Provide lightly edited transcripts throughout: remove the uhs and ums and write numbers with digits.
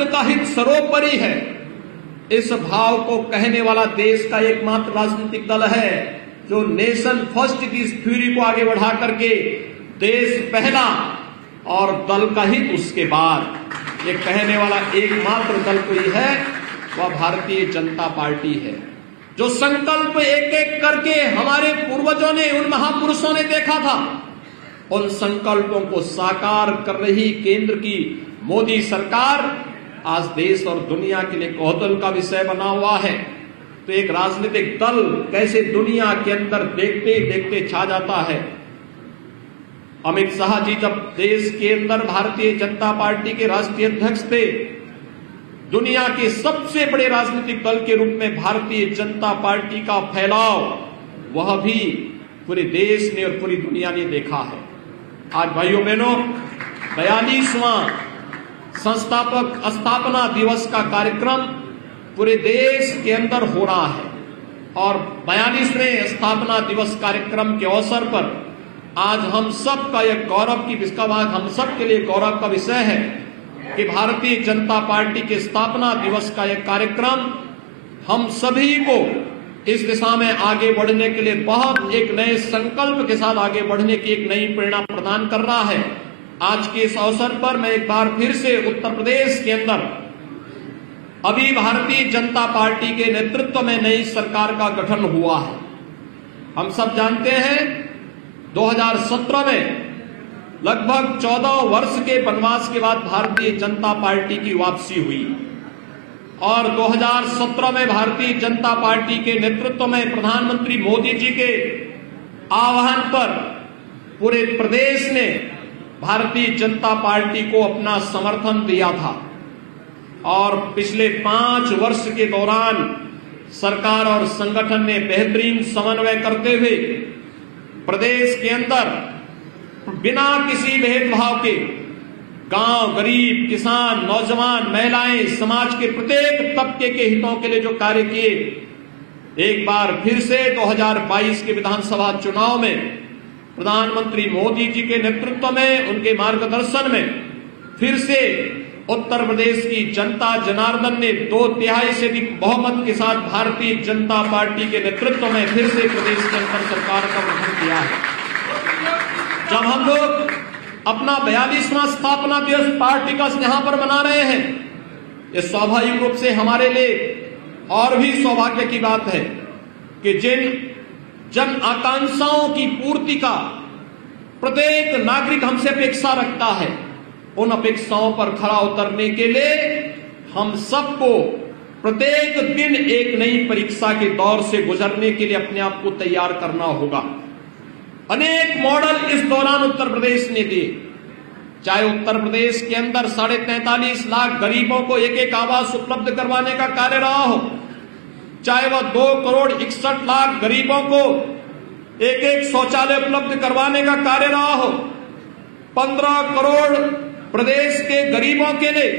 राष्ट्र का हित सर्वोपरि है, इस भाव को कहने वाला देश का एकमात्र राजनीतिक दल है जो नेशन फर्स्ट की इस थ्योरी को आगे बढ़ा करके देश पहला और दल का हित उसके बाद ये कहने वाला एकमात्र दल कोई है, वह भारतीय जनता पार्टी है। जो संकल्प एक एक करके हमारे पूर्वजों ने, उन महापुरुषों ने देखा था, उन संकल्पों को साकार कर रही केंद्र की मोदी सरकार आज देश और दुनिया के लिए कौतूहल का विषय बना हुआ है। तो एक राजनीतिक दल कैसे दुनिया के अंदर देखते देखते छा जाता है। अमित शाह जी जब देश के अंदर भारतीय जनता पार्टी के राष्ट्रीय अध्यक्ष थे, दुनिया के सबसे बड़े राजनीतिक दल के रूप में भारतीय जनता पार्टी का फैलाव वह भी पूरे देश ने और पूरी दुनिया ने देखा है। आज भाइयों बहनों, 42वां संस्थापक स्थापना दिवस का कार्यक्रम पूरे देश के अंदर हो रहा है और 42वें स्थापना दिवस कार्यक्रम के अवसर पर आज हम सब का यह गौरव की हम सब के लिए गौरव का विषय है कि भारतीय जनता पार्टी के स्थापना दिवस का यह कार्यक्रम हम सभी को इस दिशा में आगे बढ़ने के लिए बहुत एक नए संकल्प के साथ आगे बढ़ने की एक नई प्रेरणा प्रदान कर रहा है। आज के इस अवसर पर मैं एक बार फिर से उत्तर प्रदेश के अंदर अभी भारतीय जनता पार्टी के नेतृत्व में नई सरकार का गठन हुआ है। हम सब जानते हैं 2017 में लगभग 14 वर्ष के वनवास के बाद भारतीय जनता पार्टी की वापसी हुई और 2017 में भारतीय जनता पार्टी के नेतृत्व में प्रधानमंत्री मोदी जी के आह्वान पर पूरे प्रदेश ने भारतीय जनता पार्टी को अपना समर्थन दिया था और पिछले 5 वर्ष के दौरान सरकार और संगठन ने बेहतरीन समन्वय करते हुए प्रदेश के अंदर बिना किसी भेदभाव के गांव, गरीब, किसान, नौजवान, महिलाएं, समाज के प्रत्येक तबके के हितों के लिए जो कार्य किए, एक बार फिर से 2022 के विधानसभा चुनाव में प्रधानमंत्री मोदी जी के नेतृत्व में, उनके मार्गदर्शन में फिर से उत्तर प्रदेश की जनता जनार्दन ने 2/3 से अधिक बहुमत के साथ भारतीय जनता पार्टी के नेतृत्व में फिर से प्रदेश के अंदर सरकार का गठन किया है। जब हम लोग अपना 42वां स्थापना दिवस पार्टी का यहां पर मना रहे हैं, ये स्वाभाविक रूप से हमारे लिए और भी सौभाग्य की बात है कि जिन जन आकांक्षाओं की पूर्ति का प्रत्येक नागरिक हमसे अपेक्षा रखता है, उन अपेक्षाओं पर खरा उतरने के लिए हम सबको प्रत्येक दिन एक नई परीक्षा के दौर से गुजरने के लिए अपने आप को तैयार करना होगा। अनेक मॉडल इस दौरान उत्तर प्रदेश ने दिए, चाहे उत्तर प्रदेश के अंदर 43.5 लाख गरीबों को एक आवास उपलब्ध करवाने का कार्य रहा हो, चाहे वह 2,61,00,000 गरीबों को एक शौचालय उपलब्ध करवाने का कार्य रहा हो, 15 करोड़ प्रदेश के गरीबों के लिए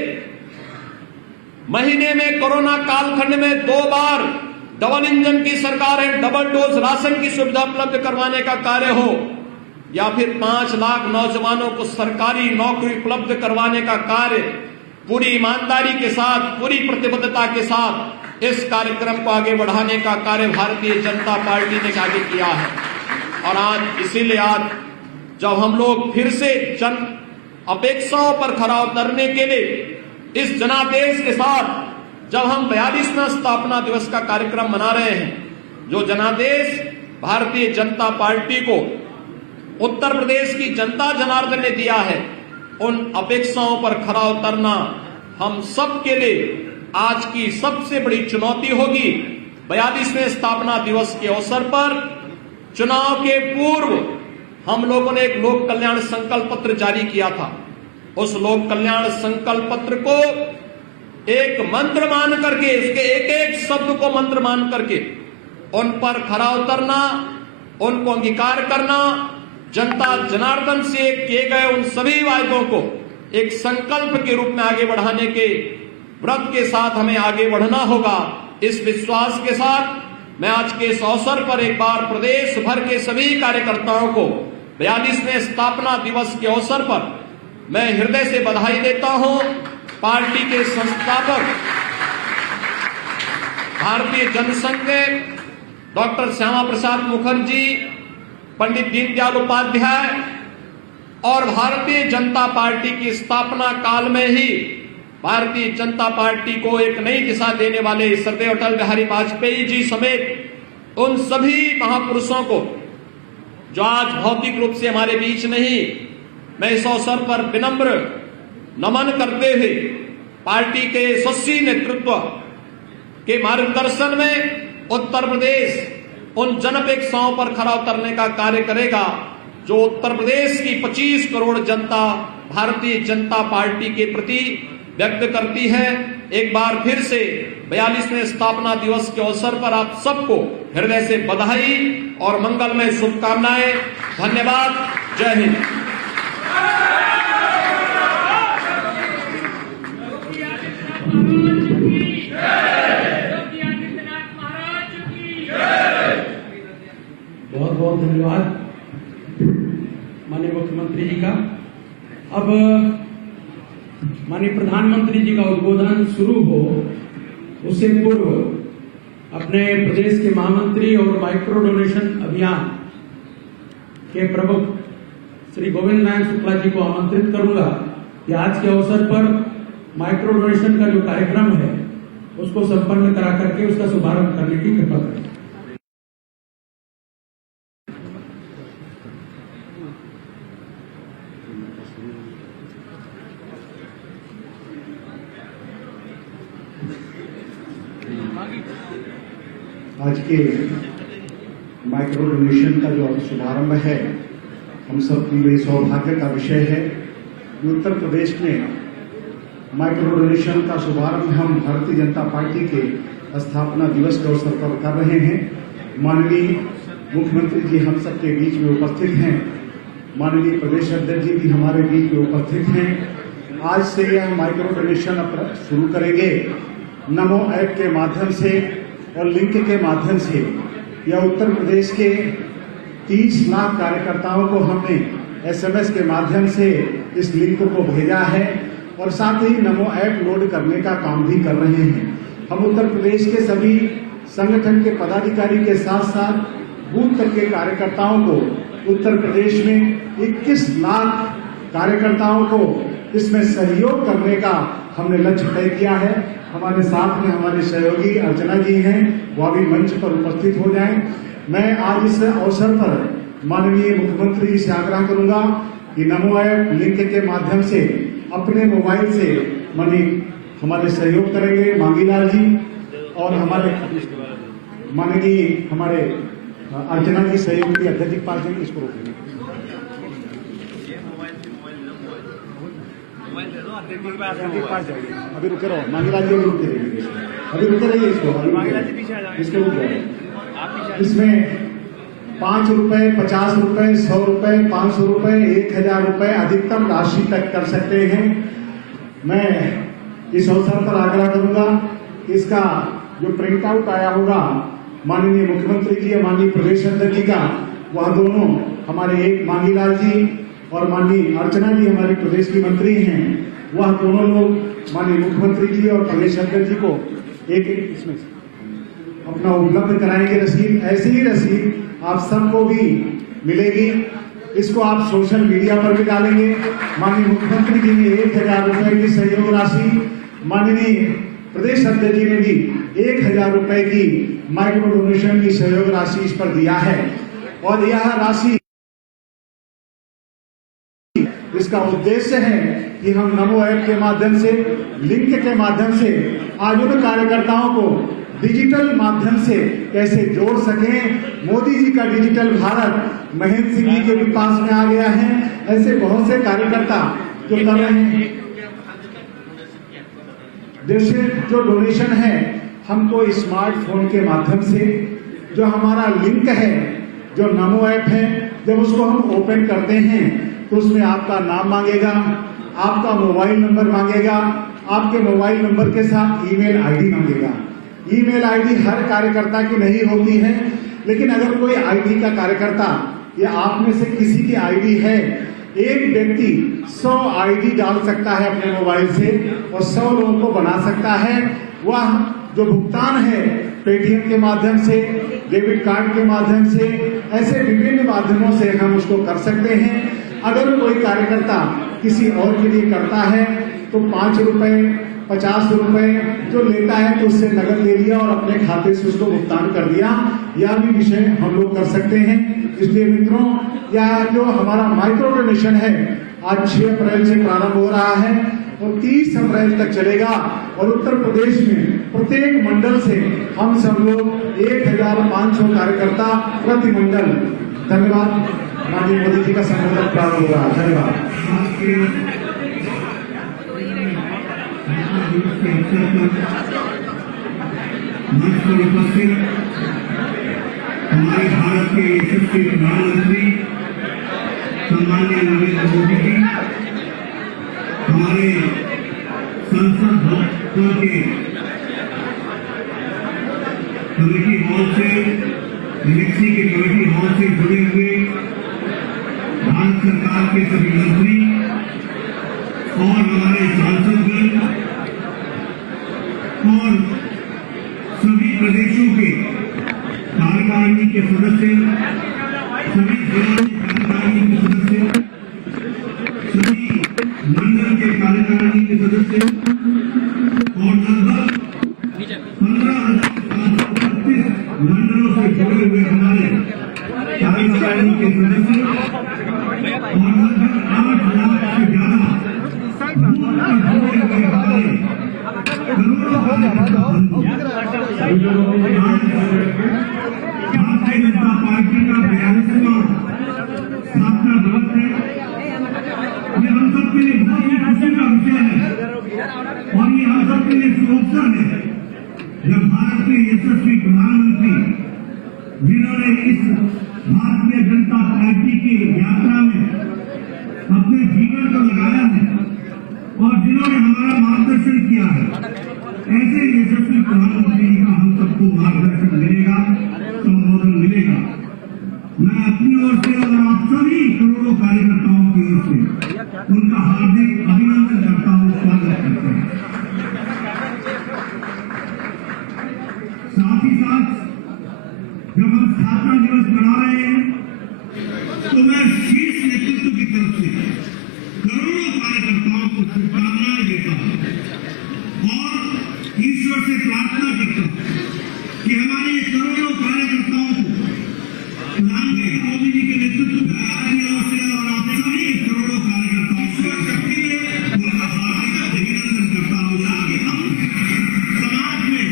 महीने में कोरोना कालखंड में 2 बार डबल इंजन की सरकार है, डबल डोज राशन की सुविधा उपलब्ध करवाने का कार्य हो, या फिर 5 लाख नौजवानों को सरकारी नौकरी उपलब्ध करवाने का कार्य पूरी ईमानदारी के साथ, पूरी प्रतिबद्धता के साथ इस कार्यक्रम को आगे बढ़ाने का कार्य भारतीय जनता पार्टी ने आगे किया है। और आज इसीलिए आज जब हम लोग फिर से जन अपेक्षाओं पर खरा उतरने के लिए इस जनादेश के साथ जब हम 42वां स्थापना दिवस का कार्यक्रम मना रहे हैं, जो जनादेश भारतीय जनता पार्टी को उत्तर प्रदेश की जनता जनार्दन ने दिया है, उन अपेक्षाओं पर खरा उतरना हम सब के लिए आज की सबसे बड़ी चुनौती होगी। 42वें स्थापना दिवस के अवसर पर चुनाव के पूर्व हम लोगों ने एक लोक कल्याण संकल्प पत्र जारी किया था। उस लोक कल्याण संकल्प पत्र को एक मंत्र मान करके, इसके एक शब्द को मंत्र मान करके उन पर खरा उतरना, उनको अंगीकार करना, जनता जनार्दन से किए गए उन सभी वायदों को एक संकल्प के रूप में आगे बढ़ाने के व्रत के साथ हमें आगे बढ़ना होगा। इस विश्वास के साथ मैं आज के इस अवसर पर एक बार प्रदेश भर के सभी कार्यकर्ताओं को 42वें स्थापना दिवस के अवसर पर मैं हृदय से बधाई देता हूं पार्टी के संस्थापक भारतीय जनसंघ के डॉक्टर श्यामा प्रसाद मुखर्जी, पंडित दीनदयाल उपाध्याय और भारतीय जनता पार्टी की स्थापना काल में ही भारतीय जनता पार्टी को एक नई दिशा देने वाले श्रद्धेय अटल बिहारी वाजपेयी जी समेत उन सभी महापुरुषों को जो आज भौतिक रूप से हमारे बीच नहीं, मैं इस अवसर पर विनम्र नमन करते हुए पार्टी के यशस्वी नेतृत्व के मार्गदर्शन में उत्तर प्रदेश उन जनअपेक्षाओं पर खरा उतरने का कार्य करेगा जो उत्तर प्रदेश की 25 करोड़ जनता भारतीय जनता पार्टी के प्रति व्यक्त करती है। एक बार फिर से 42वें स्थापना दिवस के अवसर पर आप सबको हृदय से बधाई और मंगलमय शुभकामनाएं। धन्यवाद। जय हिंद। बहुत बहुत धन्यवाद माननीय मुख्यमंत्री जी का। अब माननीय प्रधानमंत्री जी का उद्बोधन शुरू हो उससे पूर्व अपने प्रदेश के महामंत्री और माइक्रो डोनेशन अभियान के प्रमुख श्री गोविंद नारायण शुक्ला जी को आमंत्रित करूंगा कि आज के अवसर पर माइक्रो डोनेशन का जो कार्यक्रम है उसको संपन्न करा करके उसका शुभारंभ करने की कृपा करें। आज के माइक्रो डोनेशन का जो शुभारंभ है हम सबके लिए सौभाग्य का विषय है। उत्तर प्रदेश में माइक्रो डोनेशन का शुभारंभ हम भारतीय जनता पार्टी के स्थापना दिवस के अवसर पर कर रहे हैं। माननीय मुख्यमंत्री जी हम सबके बीच में उपस्थित हैं, माननीय प्रदेश अध्यक्ष जी भी हमारे बीच में उपस्थित हैं। आज से यह माइक्रो डोनेशन शुरू करेंगे। नमो ऐप के माध्यम से और लिंक के माध्यम से यह उत्तर प्रदेश के 30 लाख कार्यकर्ताओं को हमने SMS के माध्यम से इस लिंक को भेजा है और साथ ही नमो ऐप लोड करने का काम भी कर रहे हैं। हम उत्तर प्रदेश के सभी संगठन के पदाधिकारी के साथ साथ बूथ तक के कार्यकर्ताओं को उत्तर प्रदेश में 21 लाख कार्यकर्ताओं को इसमें सहयोग करने का हमने लक्ष्य तय किया है। हमारे साथ में हमारे सहयोगी अर्चना जी हैं, वह भी मंच पर उपस्थित हो जाएं। मैं आज इस अवसर पर माननीय मुख्यमंत्री जी से आग्रह करूंगा कि नमो ऐप लिंक के माध्यम से अपने मोबाइल से हमारे सहयोग करेंगे मांगीलाल जी और हमारे माननीय हमारे अर्चना जी सहयोगी अध्यक्ष जी पास जाएंगे। इसको रोकेंगे अभी रुके रहो, मांगीलाल जी रुके रहिए, अभी रुके रहिए इसको रुक जाए। इसमें 5 रुपए, 50 रुपए, 100 रुपए, 500 रुपए, 1000 रुपए अधिकतम राशि तक कर सकते हैं। मैं इस अवसर पर आग्रह करूंगा कि इसका जो प्रिंट आउट आया होगा माननीय मुख्यमंत्री जी और माननीय प्रदेश अध्यक्ष जी का, वह दोनों हमारे एक मांगीलाल जी और माननीय अर्चना जी हमारे प्रदेश की मंत्री हैं, वह दोनों लोग माननीय मुख्यमंत्री जी और प्रदेश अध्यक्ष जी को एक इसमें अपना उपलब्ध कराएंगे रसीद। ऐसी ही रसीद आप सबको भी मिलेगी। इसको आप सोशल मीडिया पर भी डालेंगे। माननीय मुख्यमंत्री जी ने 1000 रुपए की सहयोग राशि, माननीय प्रदेश अध्यक्ष जी ने भी 1000 रुपए की माइक्रो डोनेशन की सहयोग राशि इस पर दिया है और यह राशि इसका उद्देश्य है कि हम नमो ऐप के माध्यम से, लिंक के माध्यम से आज उन कार्यकर्ताओं को डिजिटल माध्यम से कैसे जोड़ सकें। मोदी जी का डिजिटल भारत महेंद्र सिंह जी के भी पास में आ गया है। ऐसे बहुत से कार्यकर्ता जो कर रहे हैं। जैसे जो डोनेशन है हमको स्मार्टफोन के माध्यम से, जो हमारा लिंक है, जो नमो ऐप है, जब उसको हम ओपन करते हैं तो उसमें आपका नाम मांगेगा, आपका मोबाइल नंबर मांगेगा, आपके मोबाइल नंबर के साथ ईमेल आईडी मांगेगा। ईमेल आईडी हर कार्यकर्ता की नहीं होती है, लेकिन अगर कोई आईडी का कार्यकर्ता या आप में से किसी की आईडी है एक व्यक्ति 100 आईडी डाल सकता है अपने मोबाइल से और 100 लोगों को बना सकता है। वह जो भुगतान है पेटीएम के माध्यम से, डेबिट कार्ड के माध्यम से, ऐसे विभिन्न माध्यमों से हम उसको कर सकते हैं। अगर कोई कार्यकर्ता किसी और के लिए करता है तो 5 रुपए 50 रुपए जो लेता है तो उससे नगद ले लिया और अपने खाते से उसको भुगतान कर दिया। यह भी विषय हम लोग कर सकते हैं। इसलिए मित्रों, यह जो हमारा माइक्रो डोनेशन है आज 6 अप्रैल से प्रारंभ हो रहा है और 30 अप्रैल तक चलेगा और उत्तर प्रदेश में प्रत्येक मंडल से हम सब लोग 1500 कार्यकर्ता प्रति मंडल। धन्यवाद। माननीय मोदी जी का संबोधन प्रारंभ हो रहा है। धन्यवाद। हमारे भारत के यशस्वी प्रधानमंत्री सम्माननीय नरेंद्र मोदी जी, हमारे संसद भवन के कमेटी हॉल से, मिक्सी के कमेटी हॉल से जुड़े हुए भारत सरकार के सभी मंत्री और हमारे सांसदगण और सभी प्रदेशों के कार्यकारिणी के सदस्य, सभी जिलों के कार्यकारिणी के सदस्य, सभी मंडल के कार्यकारिणी के सदस्य और लगभग 15,735 मंडलों से जुड़े हुए हमारे कार्यकारिणी के सदस्य और लगभग 8 लाख से ज्यादा जुड़े हुए हमारे भारतीय जनता पार्टी का 42वां स्थापना दिवस है। ये हम सबके लिए बहुत ही खुशी का विषय है और ये हम सबके लिए सुअवसर है जब भारत के यशस्वी प्रधानमंत्री, जिन्होंने इस भारतीय जनता पार्टी की यात्रा में अपने जीवन को लगाया है और जिन्होंने हमारा मार्गदर्शन किया है, ऐसे यशस्वी प्रधानमंत्री का हम सबको मार्गदर्शन मिलेगा, संबोधन मिलेगा। मैं अपनी ओर से और आप सभी करोड़ों कार्यकर्ताओं की ओर से उनका हार्दिक अभिनंदन करता हूं, स्वागत करता हूं। साथ ही साथ जब हम स्थापना दिवस मना रहे हैं तो मैं शीर्ष नेतृत्व की तरफ से करोड़ों कार्यकर्ताओं को शुभकामनाएं देता हूं और ईश्वर से प्रार्थना करता हूं कि हमारे करोड़ों कार्यकर्ताओं को प्रधानमंत्री मोदी जी के नेतृत्व में अपनी ओर से और आप सभी करोड़ों कार्यकर्ताओं से शक्ति में उनका हार्दिक अभिनंदन करता हूं कि हम समाज में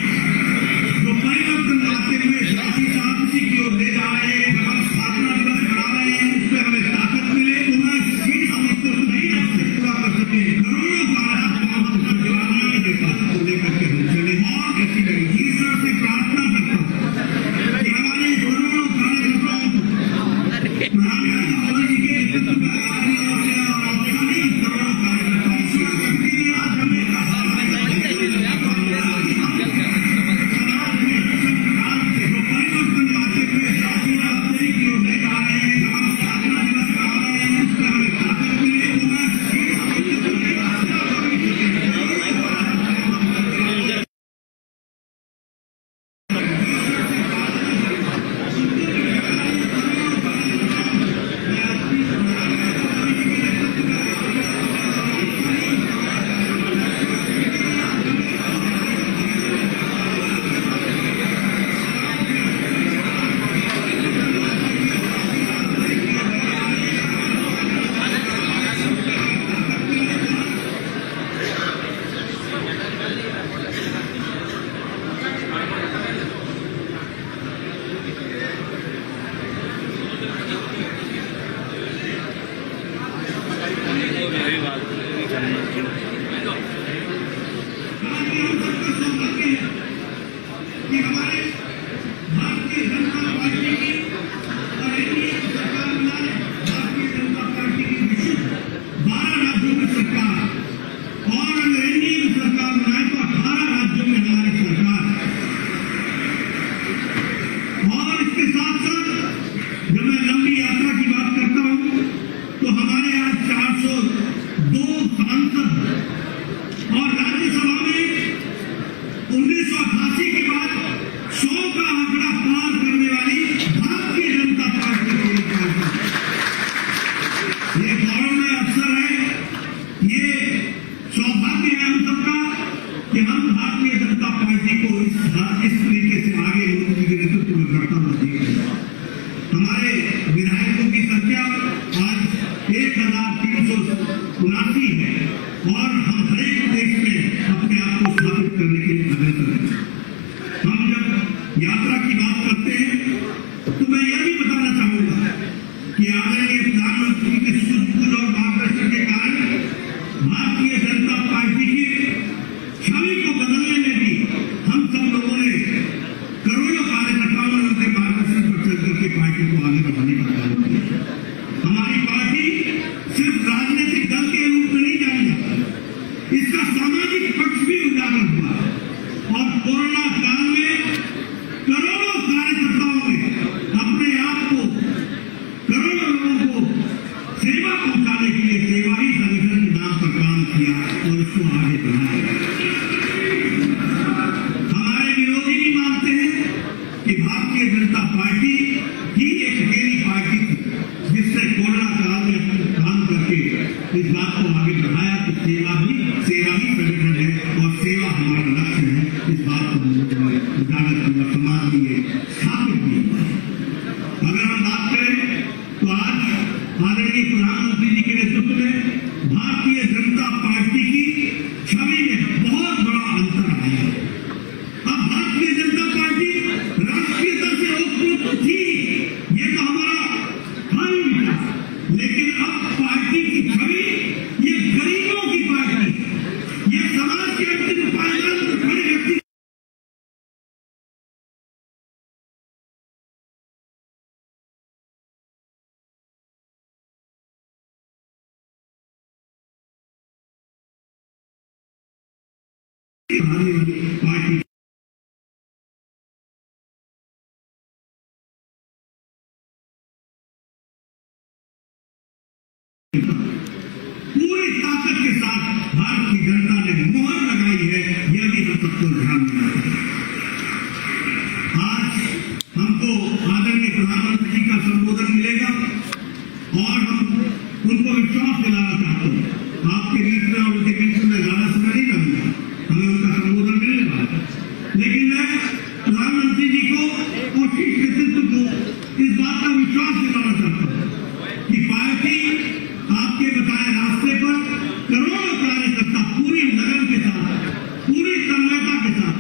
जो परिवर्तन लाते हुए साथी साथी की ओर ले जा रहे हैं, हम स्थापना दिवस मना रहे हैं, उसमें हमें ताकत मिले तो मैं शीर्ष हमको नहीं रख से पूरा कर सके। करोड़ों कार्यकर्ताओं को शुभकामनाएं देता हूं लेकर के हम चले और ऐसी ईश्वर से प्रार्थना करता हूं कि हमारे कि हम भारतीय जनता पार्टी को इस तरीके से आगे मोदी के नेतृत्व में बढ़ता हुआ देख रहे हैं। हमारे विधायकों की संख्या आज 1379 है और हम हर एक देश में अपने आप को स्थापित करने के लिए अग्रसर हैं। हम जब यात्रा की बात करते हैं तो मैं यह भी बताना चाहूंगा कि आदरणीय प्रधानमंत्री के सूझबूझ और मार्गदर्शन के कारण भारतीय जनता पार्टी की छवि को बदलने में भी हम सब लोगों ने करोड़ों कार्यकर्ताओं ने उनके मार्गदर्शन पर चल करके पार्टी को आगे बढ़ाने का काम किया। हमारी पार्टी सिर्फ राजनीतिक दल के रूप में नहीं जानी जाती, इसका सामाजिक पक्ष भी उजागर हुआ और कोरोना काल में करोड़ों कार्यकर्ताओं ने अपने आप को करोड़ों लोगों को सेवा पहुंचाने के लिए सेवा ही संगठन के नाम पर काम किया और इसको आगे बढ़ाया। हमारे विरोधी भी मानते हैं कि भारतीय जनता पार्टी ही एक अकेली पार्टी थी जिसने कोरोना काल में अपने काम करके इस बात को आगे बढ़ाया कि सेवा ही संगठन है और सेवा हमारा लक्ष्य है। इस बात को उजागर किया, समाज में स्थापित भी हुआ। अगर हम बात करें तो आज आदरणीय प्रधानमंत्री जी के नेतृत्व में भारतीय जनता पार्टी की छवि में बहुत बड़ा अंतर आया। अब भारतीय जनता पार्टी राष्ट्रीय स्तर से ओतप्रोत थी, ये तो हमारा हाल ही था, लेकिन अब पार्टी की छवि ये गरीबों की पार्टी, ये समाज के अंतिम पायदान पर खड़े व्यक्ति पार्टी पूरी ताकत के साथ भारतीय जनता ने मोहर लगाई है, यह भी हम सबको ध्यान में रखना है। आज हमको आदरणीय प्रधानमंत्री जी का संबोधन मिलेगा और हम उनको विश्वास दिलाना चाहते हैं। आपके बीच में और उनके बीच में मैं ज्यादा समय नहीं करूंगा, हमें उनका संबोधन मिलने वाला है, लेकिन मैं प्रधानमंत्री जी को और शीर्ष नेतृत्व को इस बात का विश्वास दिलाना चाहता हूँ कि पार्टी आपके बताए रास्ते पर करोड़ों कार्यकर्ता पूरी लगन के साथ, पूरी तन्मयता के साथ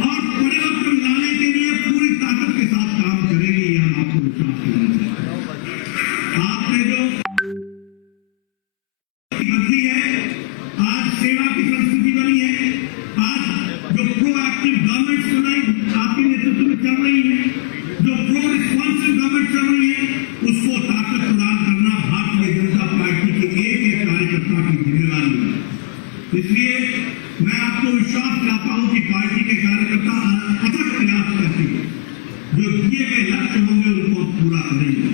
और परिवर्तन लाने के लिए पूरी ताकत के साथ काम करेगी, यह हम आपको विश्वास दिलाना चाहते हैं। आपने जो बदली है, आज सेवा की संस्कृति बनी है, आज जो प्रोएक्टिव गवर्नमेंट सुनाई आपके नेतृत्व में चल रही है, जो प्रो रिस्पॉन्सिव गवर्नमेंट चल रही है, उसको ताकत प्रदान करना भारतीय जनता पार्टी के एक एक कार्यकर्ता की जिम्मेदारी है। इसलिए मैं आपको विश्वास दिलाता हूं कि पार्टी के कार्यकर्ता अथक प्रयास करके जो दिए गए लक्ष्य होंगे उनको पूरा करेंगे।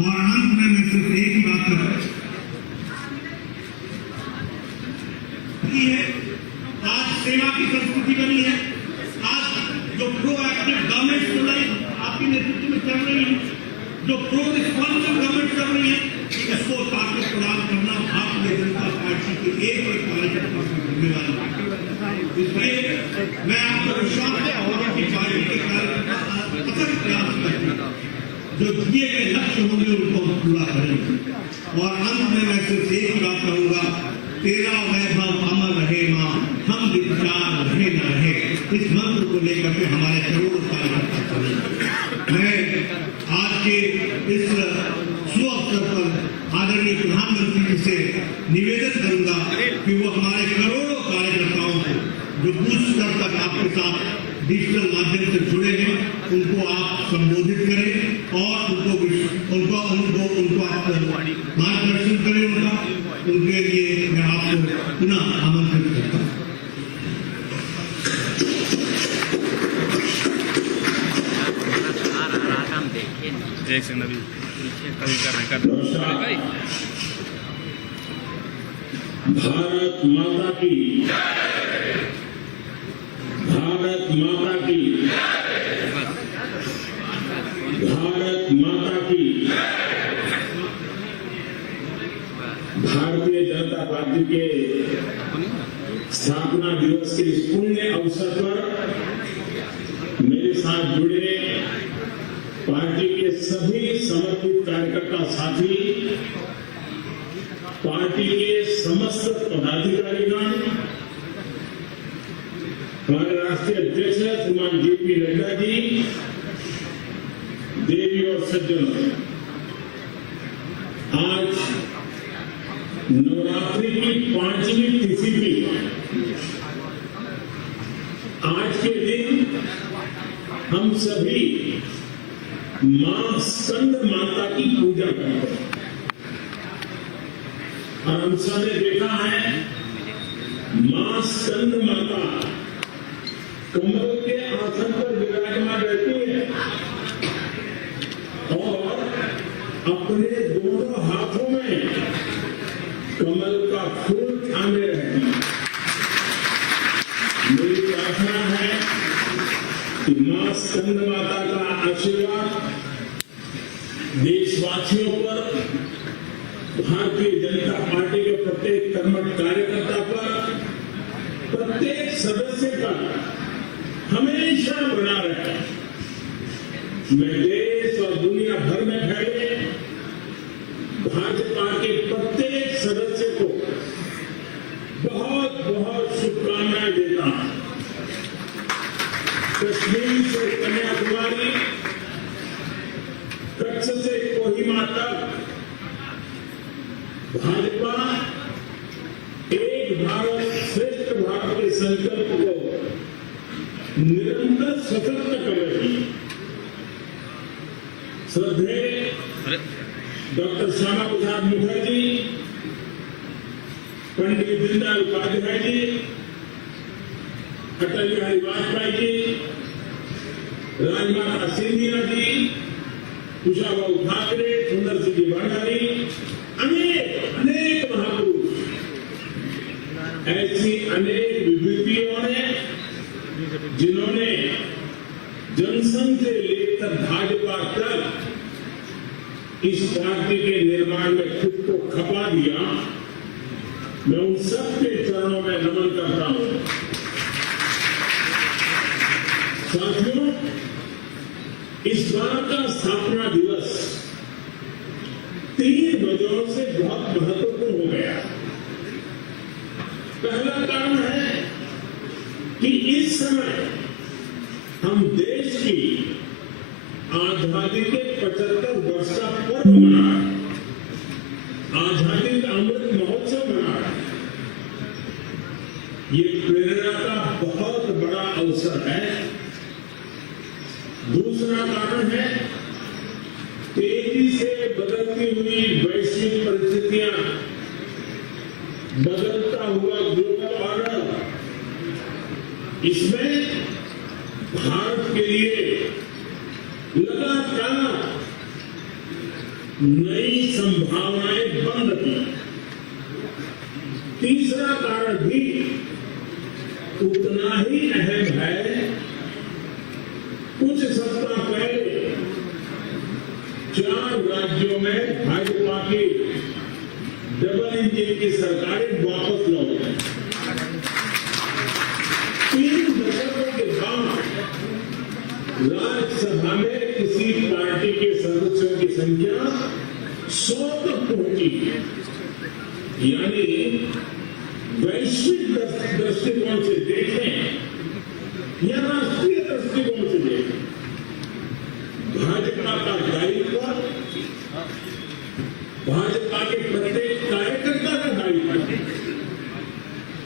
और अंत में मैं सिर्फ एक ही बात करूं, आज सेवा की संस्कृति बनी है, आज जो प्रोएक्टिव गवर्नमेंट सुनाई आपके नेतृत्व में चल रही है, जो प्रो रिस्पॉन्सिव गवर्नमेंट चल रही है, इसको ताकत प्रदान करना भारतीय जनता पार्टी के एक एक कार्यकर्ता की जिम्मेदारी है। इसलिए मैं आपको विश्वास देता हूं कि पार्टी के कार्यकर्ता अथक प्रयास करके जो दिए गए लक्ष्य होंगे उनको हम पूरा करेंगे। और अंत में मैं सिर्फ एक ही बात कहूंगा, तेरा वैभव अमर रहे मां, हम विचार रहे न रहे, इस मंत्र को लेकर के हमारे करोड़ों कार्यकर्ता चलेंगे। मैं आज के इस शुभ अवसर पर आदरणीय प्रधानमंत्री जी से निवेदन करूंगा कि वो हमारे करोड़ों कार्यकर्ताओं को जो बूथ स्तर तक आपके साथ डिजिटल माध्यम से जुड़े हैं, उनको आप संबोधित करें और उनको आप मार्गदर्शन करें। उनके लिए मैं आपको पुनः आमंत्रित करता हूं। जय सिंह नबी भारत माता की, भारत माता की, भारत माता की। भारतीय जनता पार्टी के स्थापना दिवस के इस पुण्य अवसर पर मेरे साथ जुड़े पार्टी के सभी समर्पित कार्यकर्ता साथी, पार्टी के समस्त पदाधिकारीगण, हमारे राष्ट्रीय अध्यक्ष श्रीमान जेपी नड्डा जी, देवी और सज्जनों, आज नवरात्रि की 5वीं तिथि भी। आज के दिन हम सभी मां स्कंद माता की पूजा करते हैं और हम सबने देखा है मां स्कंद माता कमल के आसन पर विराजमान रहती है और अपने दोनों हाथों में कमल का फूल थामे रहती है। मेरी प्रार्थना है कि मां स्कंद माता का आशीर्वाद देशवासियों पर, भारतीय जनता पार्टी के प्रत्येक कर्मठ कार्यकर्ता पर, प्रत्येक सदस्य पर हमेशा बना रहे। मैं देश और दुनिया भर में फैले भाजपा के प्रत्येक सदस्य को बहुत बहुत शुभकामनाएं देता हूं। कश्मीर से कन्याकुमारी, कच्छ से कोहिमा तक भाजपा एक भारत श्रेष्ठ भारत के संकल्प को निरंतर सशक्त कर रही है। श्रद्धेय डॉक्टर श्यामा प्रसाद मुखर्जी, पंडित दीनदयाल उपाध्याय जी, अटल बिहारी वाजपेयी जी, राजमाता सिंधिया जी, कुशाभाऊ ठाकरे, सुंदर सिंह जी भंडारी, अनेक महापुरुष, ऐसी अनेक विभूतियों ने जिन्होंने जनसंघ से लेकर भाजपा तक इस पार्टी के निर्माण में खुद को खपा दिया, मैं उन सबके चरणों में नमन करता हूं। साथियों, इस बार का स्थापना दिवस 3 वजहों से बहुत महत्वपूर्ण हो गया। पहला कारण है कि इस समय हम देश की आजादी के 75 वर्ष का पर्व मना रहे हैं, आजादी का अमृत महोत्सव मना रहे हैं। ये प्रेरणा का बहुत बड़ा अवसर है। दूसरा कारण है तेजी से बदलती हुई वैश्विक परिस्थितियां, बदलता हुआ ग्लोबल ऑर्डर, इसमें भारत के लिए लगातार नई संभावनाएं बन रही हैं। तीसरा कारण भी उतना ही अहम है। कुछ सप्ताह पहले 4 राज्यों में भाजपा की डबल इंजन की सरकारें वापस लौट गई। 3 दशकों के बाद राज्यसभा में किसी पार्टी के सदस्यों की संख्या 100 तक पहुंची। यानी वैश्विक दृष्टिकोण से देखें या राष्ट्रीय दृष्टिकोण से देखें, भाजपा का दायित्व, भाजपा के प्रत्येक कार्यकर्ता का दायित्व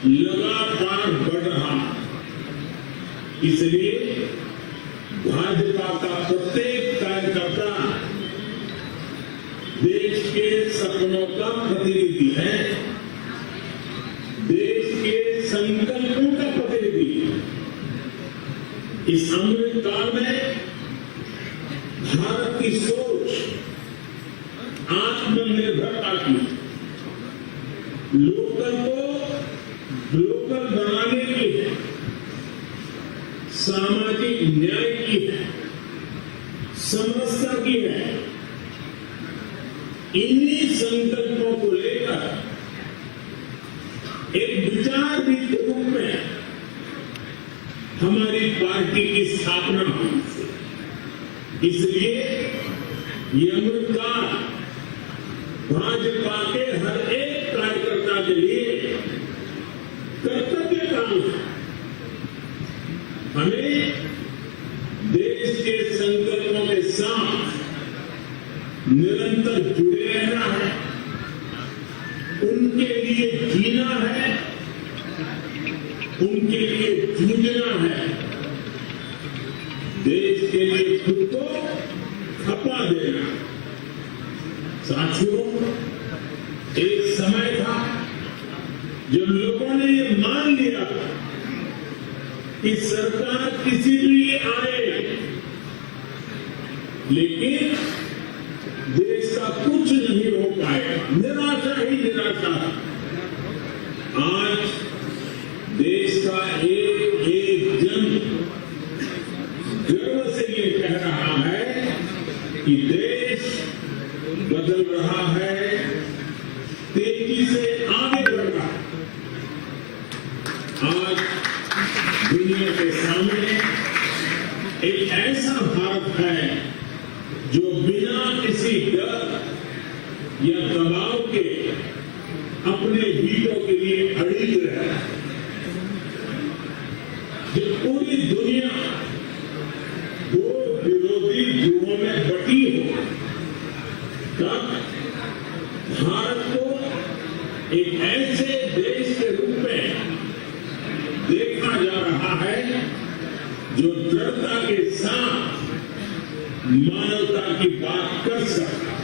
लगातार बढ़ रहा। इसलिए भाजपा का प्रत्येक कार्यकर्ता देश के सपनों का प्रतिनिधि है, देश के संकल्पों का प्रतिनिधि है। इस अमृत काल में भारत की सोच आत्मनिर्भरता की, लोकल को ग्लोबल बनाने की है, सामाजिक न्याय की है, समरसता की है। इन्हीं संकल्पों को लेकर एक विचार भी हमारी पार्टी की स्थापना हुई थी। इसलिए ये अमृतकाल भाजपा के हर एक कार्यकर्ता के लिए कर्तव्य काम है। हमें देश के संकल्पों के साथ निरंतर जुड़े रहना है, उनके लिए जीना है, उनके लिए जूझना है, देश के लिए खुद को खपा देना। साथियों, एक समय था जब लोगों ने ये मान लिया कि सरकार किसी भी आए, लेकिन देश का कुछ नहीं हो पाएगा, निराशा ही निराशा। आज देश का एक एक जन गर्व से ये कह रहा है कि देश बदल रहा है, तेजी से आगे बढ़ रहा है। आज दुनिया के सामने एक ऐसा भारत है जो बिना किसी डर या दबाव के अपने हितों के लिए अड़िग रहे। जब पूरी दुनिया दो विरोधी ध्रुवों में बटी हो, तब भारत को एक ऐसे देश के रूप में देखा जा रहा है जो दृढ़ता के साथ मानवता की बात कर सकता है।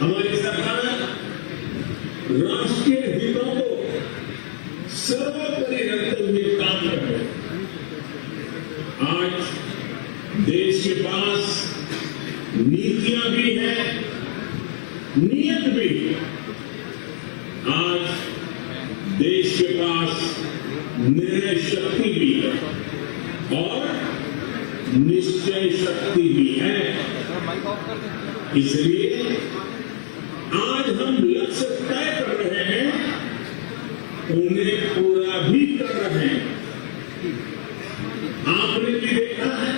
हमारी सरकार राष्ट्रीय हितों को सर्वोपरि रखते हुए काम कर रही है। आज देश के पास नीतियां भी हैं, नियत भी है। आज देश के पास निर्णय शक्ति भी है और निश्चय शक्ति भी है। इसलिए आज हम लक्ष्य तय कर रहे हैं, उन्हें पूरा भी कर रहे हैं। आपने भी देखा है,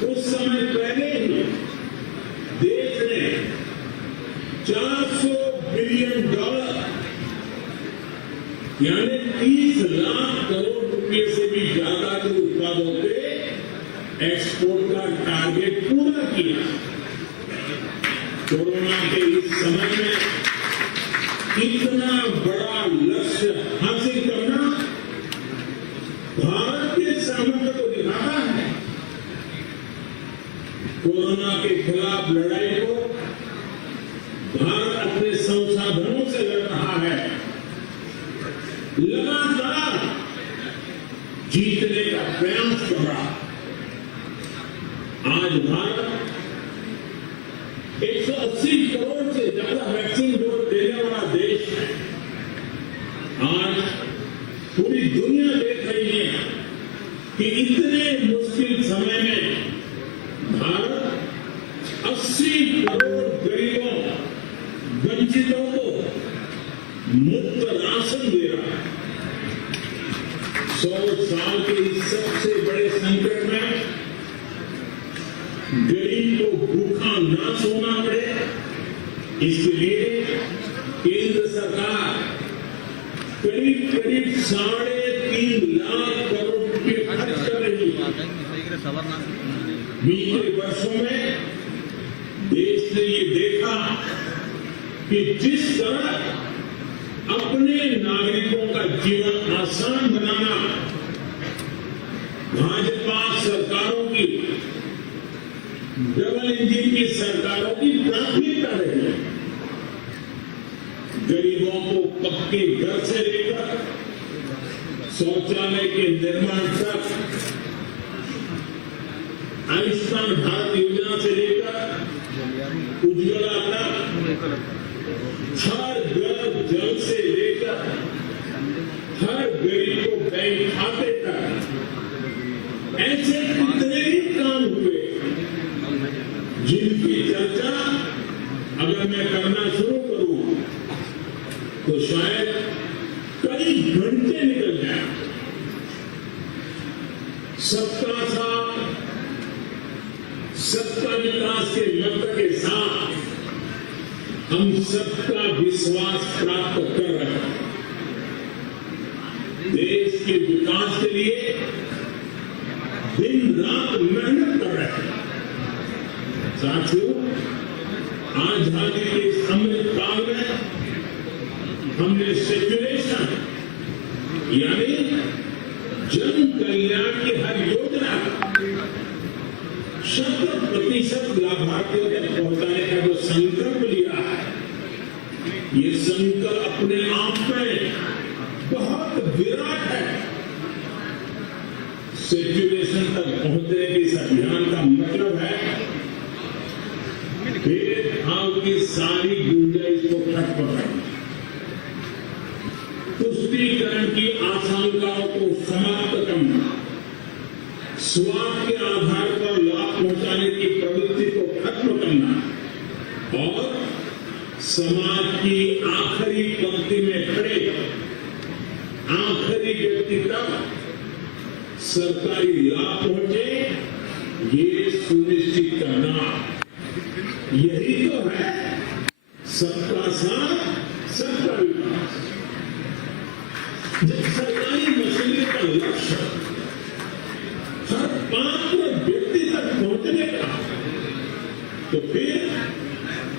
कुछ समय पहले ही देश ने $400 बिलियन यानी 30 लाख करोड़ रुपए से भी ज्यादा के उत्पादों पे एक्सपोर्ट का टारगेट पूरा किया। कोरोना के इस समय में इतना बड़ा लक्ष्य हासिल करना भारत के सामर्थ्य को दिखाता है। कोरोना के खिलाफ लड़ाई को भारत अपने संसाधनों से लड़ रहा है, लगातार जीतने का प्रयास कर रहा है। आज भारत 180 करोड़ से ज्यादा वैक्सीन डोज देने वाला देश है। आज पूरी दुनिया देख रही है कि इतने मुश्किल समय में भारत 80 करोड़ गरीबों, वंचितों को मुफ्त राशन दे रहा है। 100 साल के इस सबसे बड़े संकट में गरीब को भूखा ना सोना पड़े, इसलिए केंद्र सरकार करीब 3.5 लाख करोड़ रुपए खर्च कर रही है। बीते वर्षों में देश ने ये देखा कि जिस तरह अपने नागरिकों का जीवन आसान बनाना भाजपा सरकारों की, डबल इंजन की सरकारों की प्राथमिकता रही है। गरीबों को पक्के घर से लेकर शौचालय के निर्माण तक, आयुष्मान भारत योजना से लेकर उज्ज्वला तक, हर घर जल से लेकर हर गरीब को बैंक खाते तक, ऐसे कितने ही काम हुए जिनकी चर्चा अगर मैं करना शुरू करूं तो शायद कई घंटे निकल जाए। सबका साथ, सबका विकास के मंत्र के साथ हम सबका विश्वास प्राप्त कर रहे हैं। देश के विकास के लिए दिन रात मेहनत कर रहे हैं। साथियों, आजादी के इस अमृत काल में हमने सेक्युलेशन यानी जन कल्याण की हर योजना 100% लाभार्थियों तक पहुंचाने का जो संकल्प लिया है, ये संकल्प अपने आप में बहुत विराट है। सेक्युलेशन तक पहुंचने के इस अभियान का मतलब है भेदभाव की सारी गुंजाइश को खत्म करना, तुष्टीकरण की आशंकाओं को समाप्त करना, स्वार्थ के आधार पर लाभ पहुंचाने की प्रवृत्ति को खत्म करना और समाज की आखिरी पंक्ति में खड़े आखिरी व्यक्ति तक सरकारी लाभ पहुंचे, ये सुनिश्चित करना, यही तो है सबका साथ सबका विकास। जब सरकारी मसले का लक्ष्य हर पात्र व्यक्ति तक पहुंचने का, तो फिर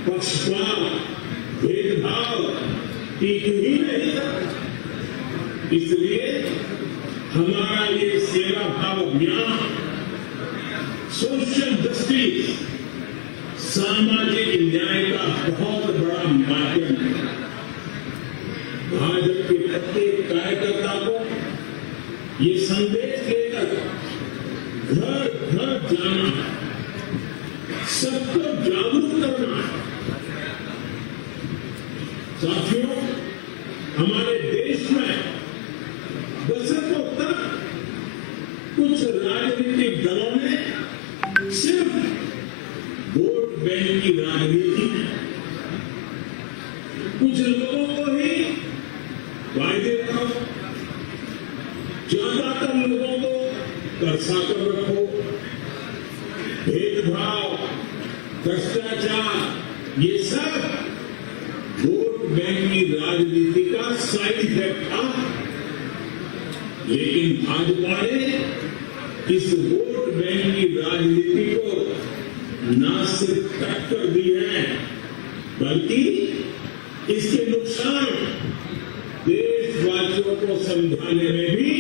पक्षपात भेदभाव टिक ही नहीं सकता। इसलिए हमारा ये सेवा भाव अभियान सोशल जस्टिस, सामाजिक न्याय का बहुत बड़ा माध्यम है। भाजपा के प्रत्येक कार्यकर्ता को ये संदेश देकर घर घर जाना, सबको जागरूक करना। साथियों, हमारे देश में दशकों तक कुछ राजनीतिक दलों ने सिर्फ वोट बैंक की राजनीति, कुछ लोगों को ही वायदे करो, ज्यादातर लोगों को तरसा कर रखो, भेदभाव, भ्रष्टाचार, ये सब वोट बैंक की राजनीति का साइड इफेक्ट था। लेकिन भाजपा ने इस वोट बैंक की राजनीति को न सिर्फ टक्कर दी है, बल्कि इसके नुकसान देशवासियों को समझाने में भी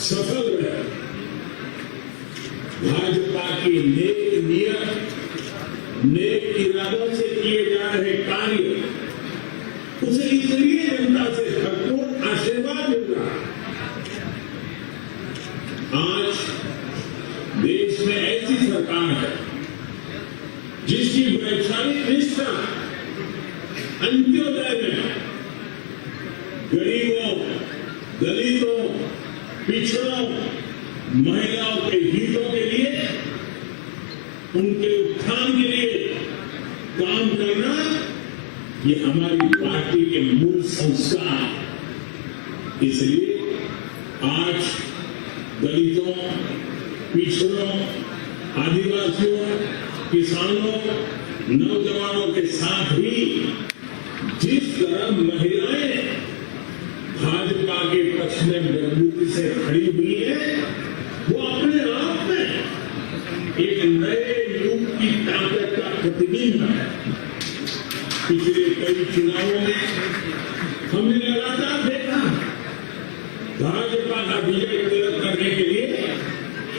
सफल रहे। भाजपा की नेक नियत, नेक इरादों से किए जा रहे कार्य, उसे इसलिए जनता से भरपूर आशीर्वाद मिल रहा है। आज देश में ऐसी सरकार है जिसकी वैचारिक निष्ठा अंत्योदय में गरीबों, दलितों, पिछड़ों, महिलाओं के हितों के लिए, उनके उत्थान के लिए काम करना, ये हमारी पार्टी के मूल संस्कार। इसलिए आज दलितों, पिछड़ों, आदिवासियों, किसानों, नौजवानों के साथ ही जिस तरह महिलाएं भाजपा के पक्ष में मजबूती से खड़ी हुई है, वो अपने आप में एक नए युग की ताकत का प्रतिबिंब है। पिछले कई चुनावों में हमने लगातार देखा भाजपा का विजय तिलक करने के लिए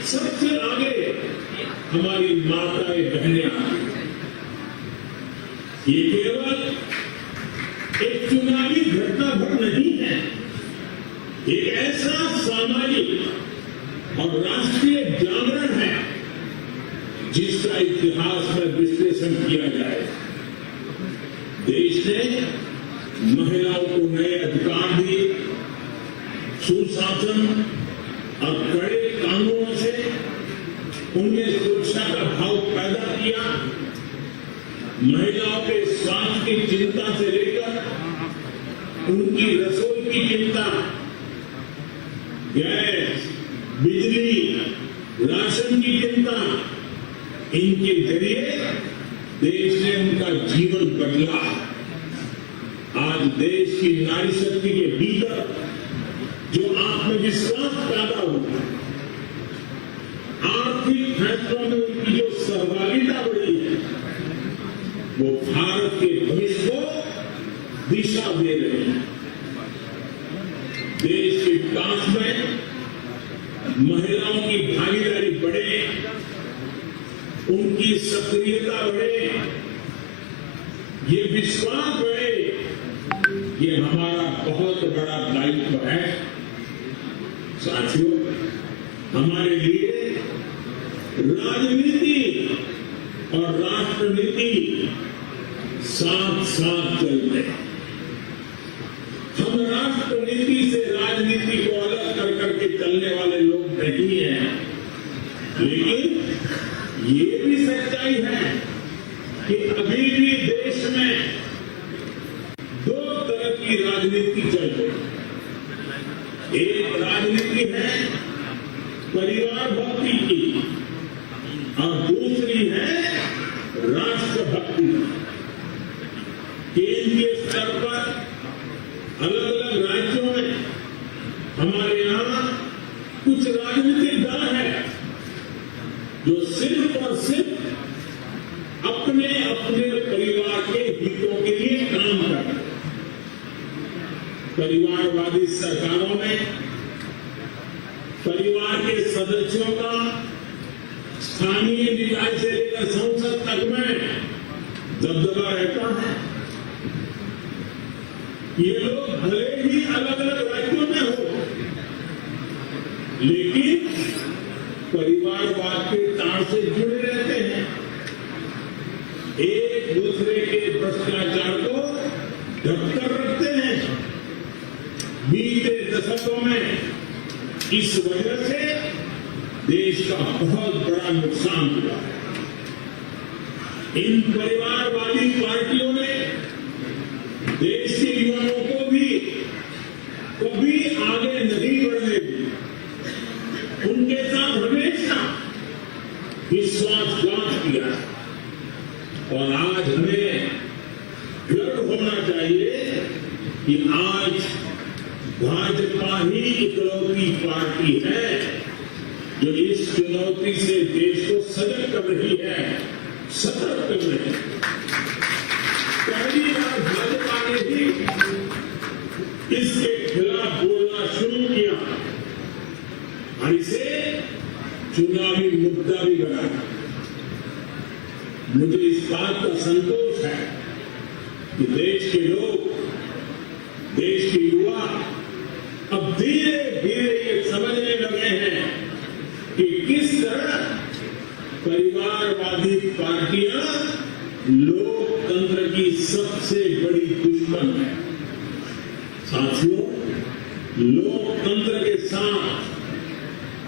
सबसे आगे हमारी माताएं बहनें आई। ये केवल एक चुनावी घटना भर नहीं है, एक ऐसा सामाजिक और राष्ट्रीय जागरण है जिसका इतिहास में विश्लेषण किया जाए। देश ने महिलाओं को नए अधिकार दिए, सुशासन और कड़े कानूनों से उनमें सुरक्षा का भाव पैदा किया। महिलाओं के स्वास्थ्य की चिंता से लेकर उनकी रसोई की चिंता, गैस, बिजली, राशन की चिंता, इनके जरिए देश ने उनका जीवन बदला। आज देश की नारी शक्ति के भीतर जो आत्मविश्वास पैदा हुआ, आर्थिक फैसलों में उनकी जो सहभागिता बढ़ी है, वो भारत के भविष्य को दिशा दे रही है। देश के विकास में महिलाओं की भागीदारी बढ़े, उनकी सक्रियता बढ़े, ये विश्वास बढ़े, ये हमारा बहुत बड़ा दायित्व है। साथियों, हमारे लिए राजनीति और राष्ट्रनीति साथ साथ चलते हैं। हम राष्ट्रनीति से राजनीति को अलग कर करके चलने वाले लोग नहीं हैं, लेकिन ये भी सच्चाई है कि अभी भी देश में दो तरह की राजनीति चल रही है। एक राजनीति है परिवार भक्ति की और दूसरी है राष्ट्रभक्ति। केंद्रीय स्तर पर अलग अलग राज्यों में हमारे यहां कुछ राजनीतिक दल हैं जो सिर्फ और सिर्फ अपने अपने परिवार के हितों के लिए काम कर रहे हैं। परिवारवादी सरकारों में परिवार के सदस्यों का स्थानीय निकाय से लेकर संसद तक में दबदबा रहता है। ये लोग भले ही अलग अलग राज्यों में हो, लेकिन परिवारवाद के तार से जुड़े रहते हैं। एक दूसरे के भ्रष्टाचार को ढककर रखते हैं। बीते दशकों में इस वजह से देश का बहुत बड़ा नुकसान हुआ है। इन परिवारवादी पार्टियों ने देश के युवाओं को भी कभी आगे नहीं बढ़ने दी। उनके साथ हमेशा विश्वासघात किया और आज हमें गर्व होना चाहिए कि आज भाजपा ही इकलौती पार्टी है जो इस चुनौती से देश को सजग कर रही है, सतर्क कर रही है। पहली बार भाजपा ने ही इसके खिलाफ बोलना शुरू किया और इसे चुनावी मुद्दा भी बनाया। मुझे इस बात का संतोष है कि देश के लोग, देश के युवा अब धीरे धीरे ये समझने लगे हैं कि किस तरह परिवारवादी पार्टियां लोकतंत्र की सबसे बड़ी दुश्मन है। साथियों, लोकतंत्र के साथ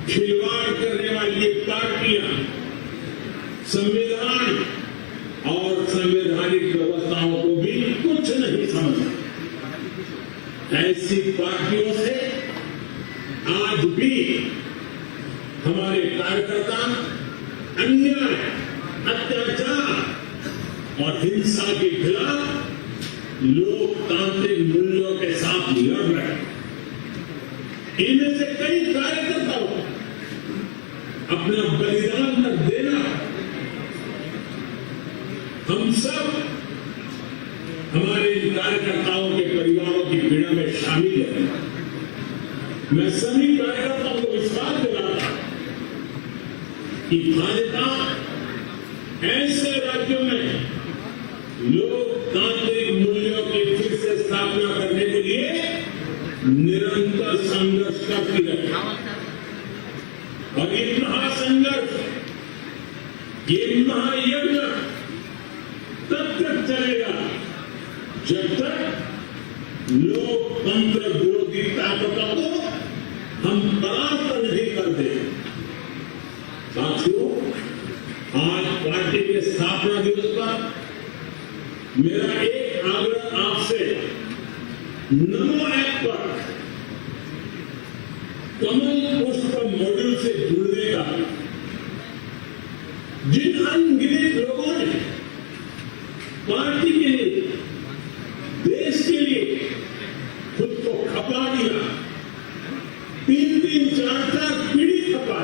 खिलवाड़ करने वाली ये पार्टियां संविधान और संवैधानिक व्यवस्थाओं को भी कुछ नहीं समझती। ऐसी पार्टियों से आज भी हमारे कार्यकर्ता अन्याय, अत्याचार और हिंसा के खिलाफ लोकतांत्रिक मूल्यों के साथ लड़ रहे हैं। इनमें से कई कार्यकर्ताओं को अपना बलिदान तक देना। हम सब हमारे कार्यकर्ताओं के परिवारों की पीड़ा में शामिल हैं। मैं सभी कार्यकर्ताओं को विश्वास दिलाता हूं कि भाजपा ऐसे राज्यों में लोकतांत्रिक मूल्यों की फिर से स्थापना करने के लिए निरंतर संघर्ष करती रहेगी। और ये महासंघर्ष, ये महायज्ञ तब तक चलेगा जब तक लोकतंत्र विरोधी ताकतों को हम परास्त नहीं कर दें। साथियों, आज पार्टी के स्थापना दिवस पर मेरा एक आग्रह आपसे, नमो ऐप पर कमल पुष्प मॉड्यूल से जुड़ने का जिन अनगिनत लोगों ने पार्टी के लिए, देश के लिए खुद को खपा दिया, 3-3, 4-4 पीढ़ी खपा,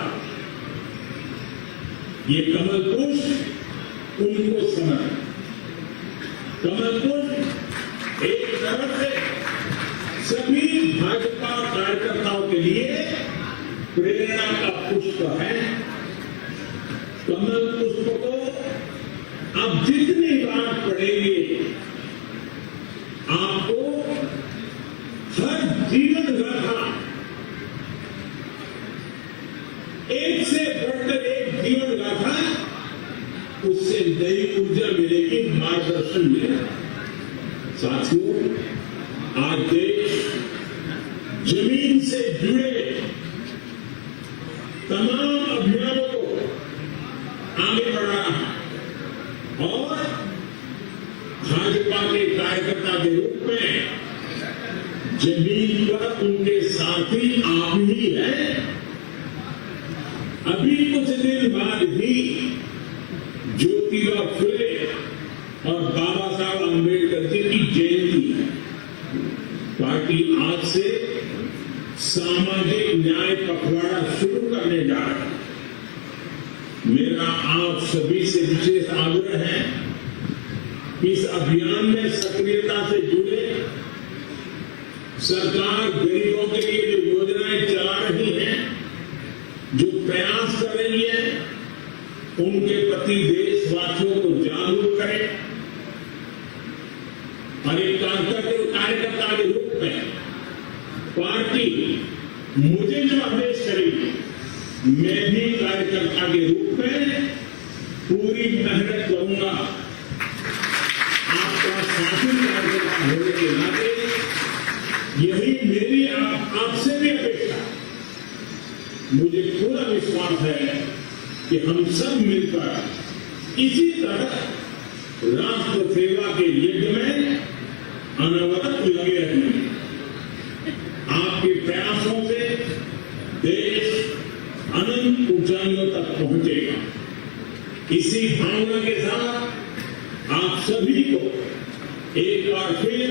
ये कमल पुष्प उनको समझ। कमल पुष्प एक तरफ से सभी भाजपा कार्यकर्ताओं के लिए प्रेरणा का पुष्प है। कमल पुष्प को अब जितनी बार पढ़ेंगे आपको हर जीवन गाथा एक से बढ़कर एक जीवन गाथा, उससे नई ऊर्जा मिलेगी, मार्गदर्शन मिलेगा। साथियों, आज देश जमीन से जुड़े तमाम अभियानों को आगे बढ़ा रहा है और भाजपा के कार्यकर्ता के रूप में जमीन पर उनके साथी आप ही हैं। अभी कुछ दिन बाद ही ज्योतिबा फुले और बाबा साहब आंबेडकर जी की जयंती है। पार्टी आज से सामाजिक न्याय पखवाड़ा शुरू करने जा रहा है। मेरा आप सभी से विशेष आग्रह है, इस अभियान में सक्रियता से जुड़े। सरकार गरीबों के लिए जो योजनाएं चला रही है, जो प्रयास कर रही है, उनके प्रति देशवासियों को जागरूक करें और एक कार्यकर्ता के रूप में पार्टी मुझे जो आदेश करेगी, मैं भी कार्यकर्ता के रूप में पूरी मेहनत करूंगा। आपका साथी कार्यकर्ता होने के नाते यही मेरी आपसे भी अपेक्षा। मुझे पूरा विश्वास है कि हम सब मिलकर इसी तरह राष्ट्र सेवा के यज्ञ में अनवरत लगे रहेंगे। आपके प्रयासों से देश अनंत ऊंचाइयों तक पहुंचेगा। इसी भावना के साथ आप सभी को एक बार फिर